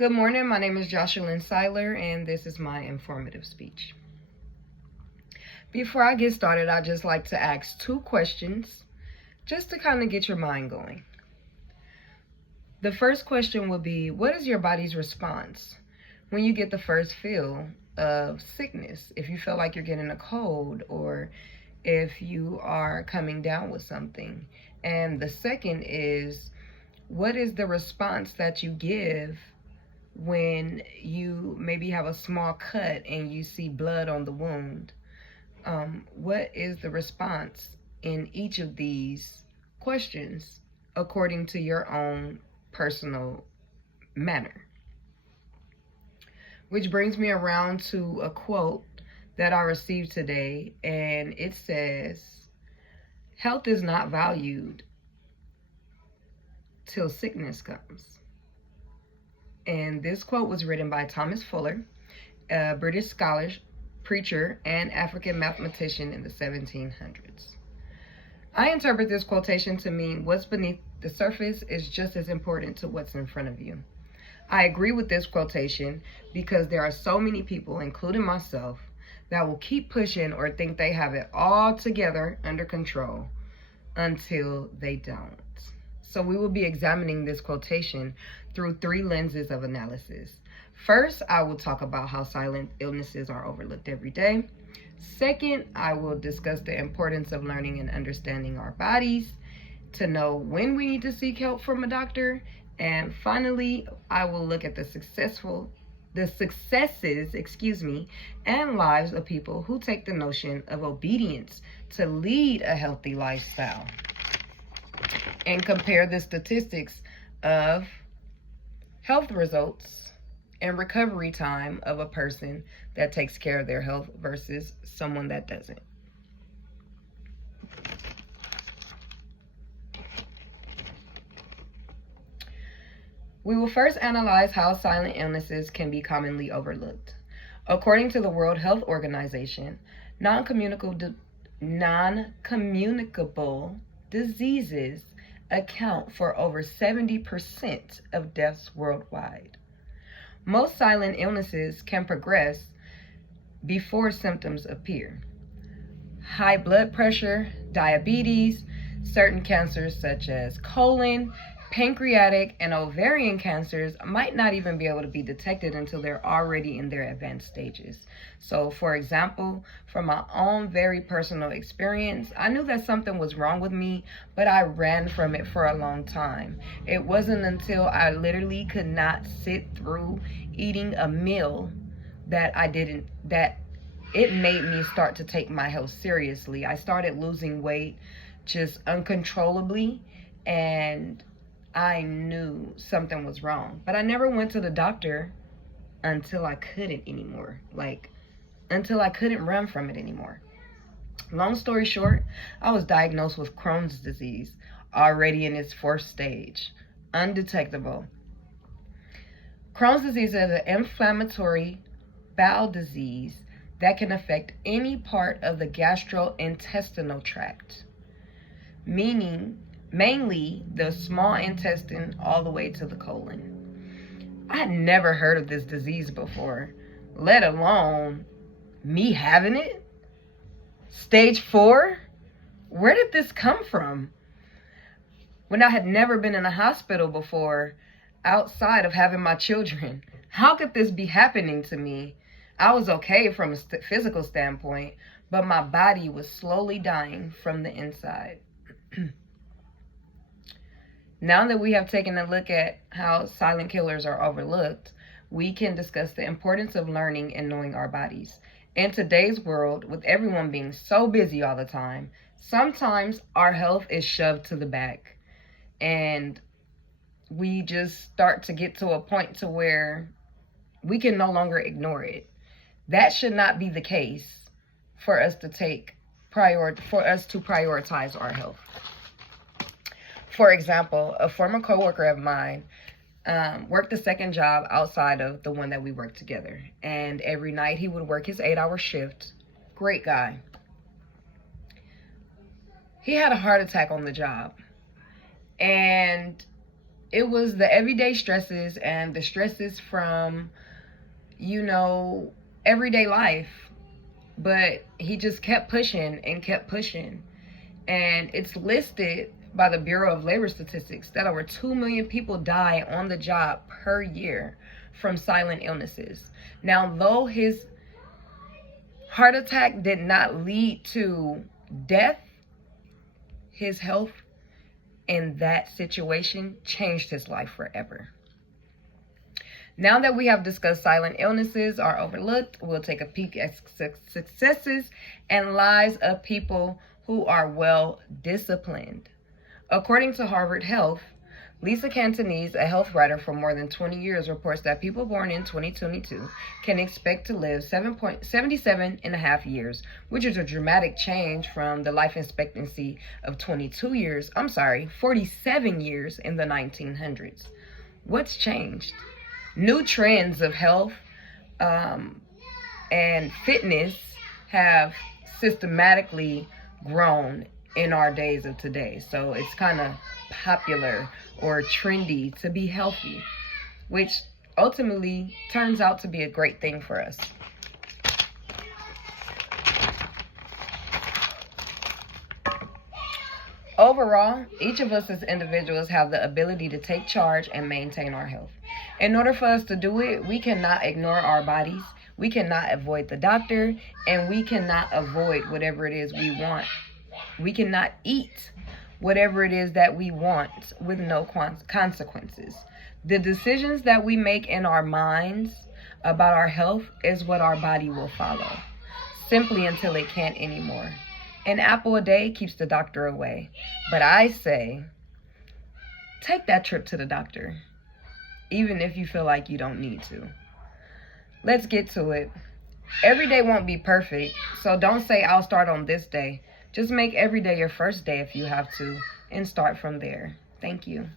Good morning, my name is Jocelyn Seiler, and this is my informative speech. Before I get started, I'd just like to ask two questions just to kind of get your mind going. The first question would be, what is your body's response when you get the first feel of sickness? If you feel like you're getting a cold or if you are coming down with something. And the second is, what is the response that you give when you maybe have a small cut and you see blood on the wound? What is the response in each of these questions according to your own personal manner? Which brings me around to a quote that I received today, and it says, "Health is not valued till sickness comes." And this quote was written by Thomas Fuller, a British scholar, preacher, and African mathematician in the 1700s. I interpret this quotation to mean what's beneath the surface is just as important to what's in front of you. I agree with this quotation because there are so many people, including myself, that will keep pushing or think they have it all together under control until they don't. So we will be examining this quotation through three lenses of analysis. First, I will talk about how silent illnesses are overlooked every day. Second, I will discuss the importance of learning and understanding our bodies to know when we need to seek help from a doctor. And finally, I will look at the successes, and lives of people who take the notion of obedience to lead a healthy lifestyle and compare the statistics of health results and recovery time of a person that takes care of their health versus someone that doesn't. We will first analyze how silent illnesses can be commonly overlooked. According to the World Health Organization, non-communicable diseases account for over 70% of deaths worldwide. Most silent illnesses can progress before symptoms appear. High blood pressure, diabetes, certain cancers such as colon, pancreatic, and ovarian cancers might not even be able to be detected until they're already in their advanced stages. So, for example, from my own very personal experience, I knew that something was wrong with me, but I ran from it for a long time. It wasn't until I literally could not sit through eating a meal that it made me start to take my health seriously. I started losing weight just uncontrollably, and I knew something was wrong. But I never went to the doctor until I couldn't anymore. Until I couldn't run from it anymore. Long story short, I was diagnosed with Crohn's disease, already in its fourth stage, undetectable. Crohn's disease is an inflammatory bowel disease that can affect any part of the gastrointestinal tract, meaning mainly the small intestine all the way to the colon. I had never heard of this disease before, let alone me having it. Stage 4? Where did this come from? When I had never been in a hospital before, outside of having my children, how could this be happening to me? I was okay from a physical standpoint, but my body was slowly dying from the inside. Now that we have taken a look at how silent killers are overlooked, we can discuss the importance of learning and knowing our bodies. In today's world, with everyone being so busy all the time, sometimes our health is shoved to the back, and we just start to get to a point to where we can no longer ignore it. That should not be the case for us to prioritize our health. For example, a former coworker of mine worked a second job outside of the one that we worked together. And every night he would work his 8-hour shift. Great guy. He had a heart attack on the job. And it was the everyday stresses and the stresses from, you know, everyday life. But he just kept pushing and kept pushing. And it's listed by the Bureau of Labor Statistics that over 2 million people die on the job per year from silent illnesses. Now, though his heart attack did not lead to death, his health in that situation changed his life forever. Now that we have discussed silent illnesses are overlooked, we'll take a peek at successes and lives of people who are well disciplined. According to Harvard Health, Lisa Cantonese, a health writer for more than 20 years, reports that people born in 2022 can expect to live 77 and a half years, which is a dramatic change from the life expectancy of 47 years in the 1900s. What's changed? New trends of health and fitness have systematically grown in our days of today. So it's kind of popular or trendy to be healthy, which ultimately turns out to be a great thing for us. Overall, each of us as individuals have the ability to take charge and maintain our health. In order for us to do it, we cannot ignore our bodies, we cannot avoid the doctor, and we cannot avoid whatever it is we want. We cannot eat whatever it is that we want with no consequences. The decisions that we make in our minds about our health is what our body will follow, simply until it can't anymore. An apple a day keeps the doctor away. But I say, take that trip to the doctor, even if you feel like you don't need to. Let's get to it. Every day won't be perfect, so don't say I'll start on this day. Just make every day your first day if you have to, and start from there. Thank you.